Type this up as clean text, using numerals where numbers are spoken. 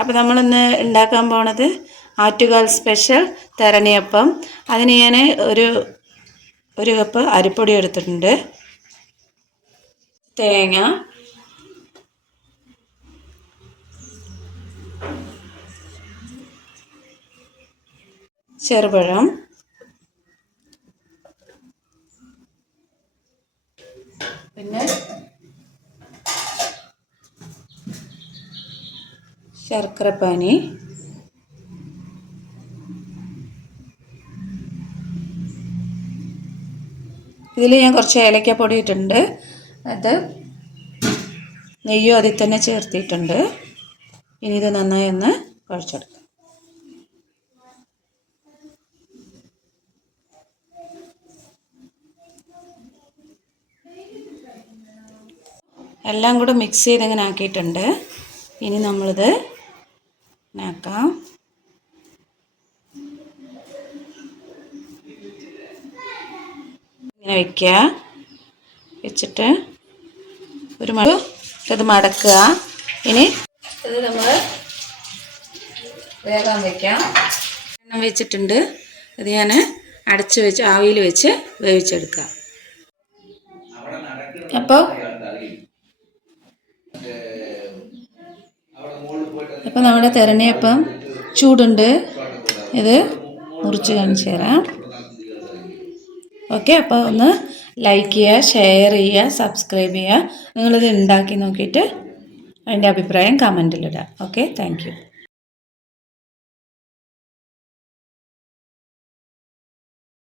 അപ്പോൾ നമ്മളിന്ന് ഉണ്ടാക്കാൻ പോണത് ആറ്റുകാൽ സ്പെഷ്യൽ തെരണിയപ്പം. അതിന് ഞാൻ ഒരു കപ്പ് അരിപ്പൊടി എടുത്തിട്ടുണ്ട്, തേങ്ങ, ചെറുപഴം, പിന്നെ ശർക്കരപ്പാനി, ഇതിൽ ഞാൻ കുറച്ച് ഏലക്കപ്പൊടി ഇട്ടിട്ടുണ്ട്. അത് നെയ്യും അതിൽ തന്നെ ചേർത്തിട്ടുണ്ട്. ഇനി ഇത് നന്നായി ഒന്ന് കുഴച്ചെടുക്കാം. എല്ലാം കൂടെ മിക്സ് ചെയ്ത് ഇങ്ങനെ ആക്കിയിട്ടുണ്ട്. ഇനി നമ്മളിത് ആക്കാം. ഇങ്ങനെ വയ്ക്കുക. വെച്ചിട്ട് ഇത് മടക്കുക. ഇനി ഇത് നമ്മൾ വേഗം വയ്ക്കാം. എണ്ണം വെച്ചിട്ടുണ്ട്. ഇത് ഞാൻ അടച്ച് വെച്ച് ആവിയിൽ വെച്ച് വേവിച്ചെടുക്കാം. അപ്പോൾ നമ്മുടെ തെരണിയപ്പം ചൂടുണ്ട്. ഇത് മുറിച്ച് കാണിച്ചു തരാം. ഓക്കെ, അപ്പോൾ ഒന്ന് ലൈക്ക് ചെയ്യുക, ഷെയർ ചെയ്യുക, സബ്സ്ക്രൈബ് ചെയ്യുക. നിങ്ങളിത് ഉണ്ടാക്കി നോക്കിയിട്ട് അതിൻ്റെ അഭിപ്രായം കമൻറ്റിലിടുക. Okay, thank you.